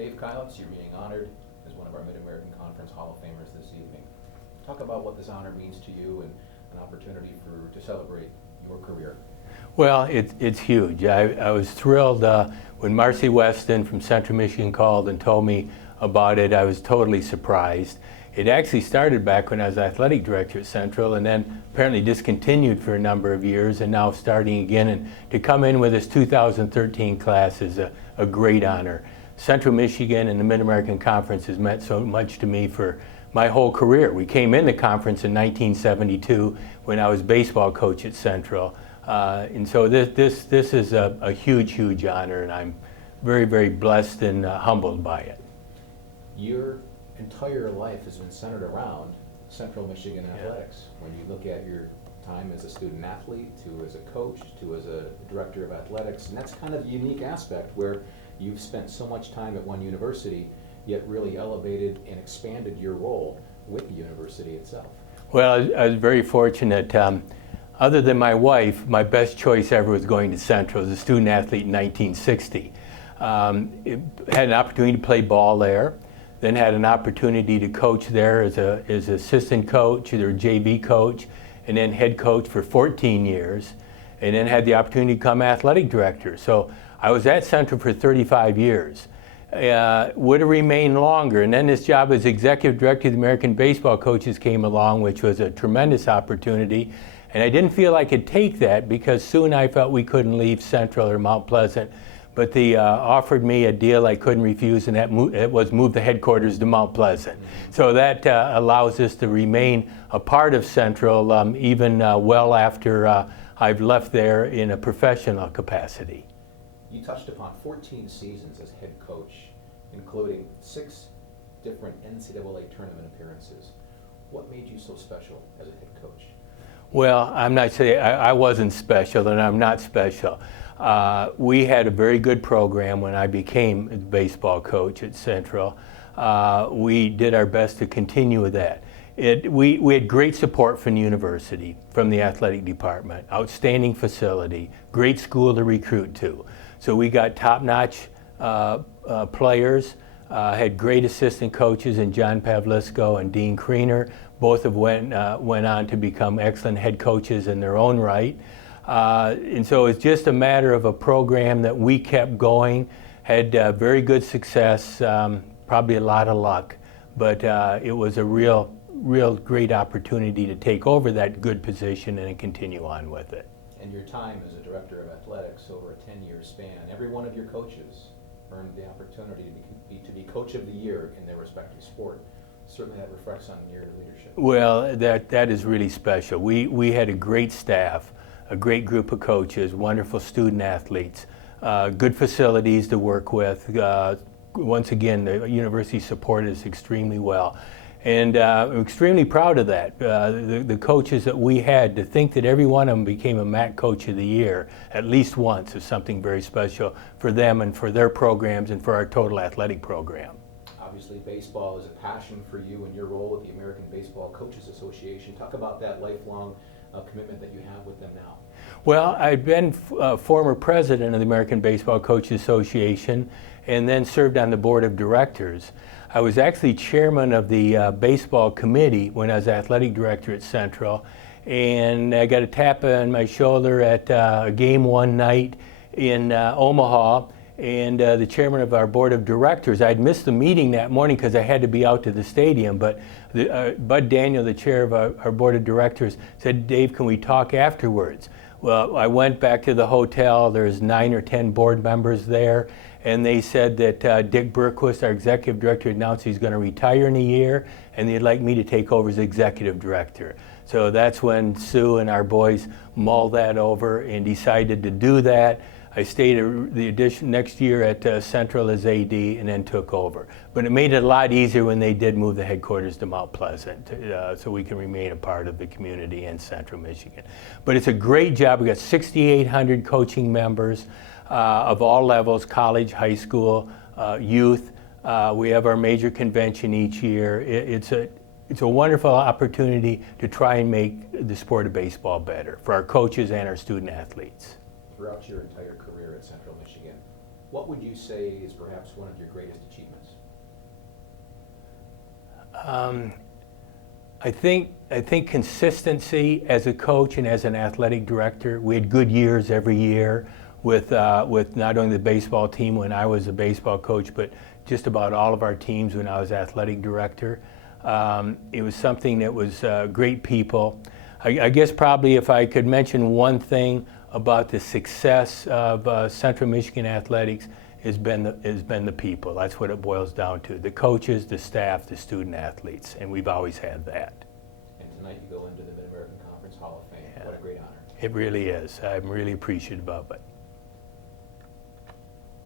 Dave Keilitz, you're being honored as one of our Mid-American Conference Hall of Famers this evening. Talk about what this honor means to you and an opportunity to celebrate your career. Well, it's huge. I was thrilled when Marcy Weston from Central Michigan called and told me about it. I was totally surprised. It actually started back when I was athletic director at Central, and then apparently discontinued for a number of years, and now starting again. And to come in with this 2013 class is a great honor. Central Michigan and the Mid-American Conference has meant so much to me for my whole career. We came in the conference in 1972 when I was baseball coach at Central. And so this is a huge, huge honor, and I'm very, very blessed and humbled by it. Your entire life has been centered around Central Michigan athletics. When you look at your time as a student athlete, to as a coach, to as a director of athletics, and that's kind of a unique aspect where you've spent so much time at one university, yet really elevated and expanded your role with the university itself. Well, I was very fortunate. Other than my wife, my best choice ever was going to Central as a student athlete in 1960. Had an opportunity to play ball there, then had an opportunity to coach there as assistant coach, or JV coach, and then head coach for 14 years, and then had the opportunity to become athletic director. So I was at Central for 35 years. Would have remained longer, and then this job as executive director of the American Baseball Coaches came along, which was a tremendous opportunity. And I didn't feel I could take that because soon I felt we couldn't leave Central or Mount Pleasant. But they offered me a deal I couldn't refuse, and that was move the headquarters to Mount Pleasant. So that allows us to remain a part of Central even well after I've left there in a professional capacity. You touched upon 14 seasons as head coach, including 6 different NCAA tournament appearances. What made you so special as a head coach? Well, I'm not saying I wasn't special, and I'm not special. We had a very good program when I became a baseball coach at Central. We did our best to continue with that. We had great support from the university, from the athletic department, outstanding facility, great school to recruit to. So we got top-notch players, had great assistant coaches in John Pavlisco and Dean Kriener. Both of went on to become excellent head coaches in their own right. And so it's just a matter of a program that we kept going, had very good success, probably a lot of luck, but it was a real great opportunity to take over that good position and continue on with it. And your time as a director of athletics over a 10-year span, every one of your coaches earned the opportunity to be coach of the year in their respective sport. Certainly that reflects on your leadership. Well, that is really special. We had a great staff, a great group of coaches, wonderful student athletes, good facilities to work with. Once again, the university supported us extremely well. And I'm extremely proud of that. The coaches that we had, to think that every one of them became a MAC Coach of the Year at least once is something very special for them and for their programs and for our total athletic program. Obviously, baseball is a passion for you and your role with the American Baseball Coaches Association. Talk about that lifelong commitment that you have with them now. Well, I've been former president of the American Baseball Coaches Association and then served on the board of directors. I was actually chairman of the baseball committee when I was athletic director at Central, and I got a tap on my shoulder at a game one night in Omaha, and the chairman of our board of directors, I'd missed the meeting that morning because I had to be out to the stadium, but Bud Daniel, the chair of our board of directors, said, "Dave, can we talk afterwards?" Well, I went back to the hotel. There's 9 or 10 board members there, and they said that Dick Berquist, our executive director, announced he's going to retire in a year, and they'd like me to take over as executive director. So that's when Sue and our boys mulled that over and decided to do that. I stayed the next year at Central as AD and then took over. But it made it a lot easier when they did move the headquarters to Mount Pleasant, so we can remain a part of the community in Central Michigan. But it's a great job. We've got 6,800 coaching members of all levels, college, high school, youth. We have our major convention each year. It's a wonderful opportunity to try and make the sport of baseball better for our coaches and our student athletes. Throughout your entire career at Central Michigan, what would you say is perhaps one of your greatest achievements? I think consistency as a coach and as an athletic director. We had good years every year with not only the baseball team when I was a baseball coach, but just about all of our teams when I was athletic director. It was something that was great people. I guess probably if I could mention one thing about the success of Central Michigan athletics has been the people. That's what it boils down to. The coaches, the staff, the student athletes, and we've always had that. And tonight you go into the Mid-American Conference Hall of Fame. Yeah. What a great honor. It really is. I'm really appreciative of it.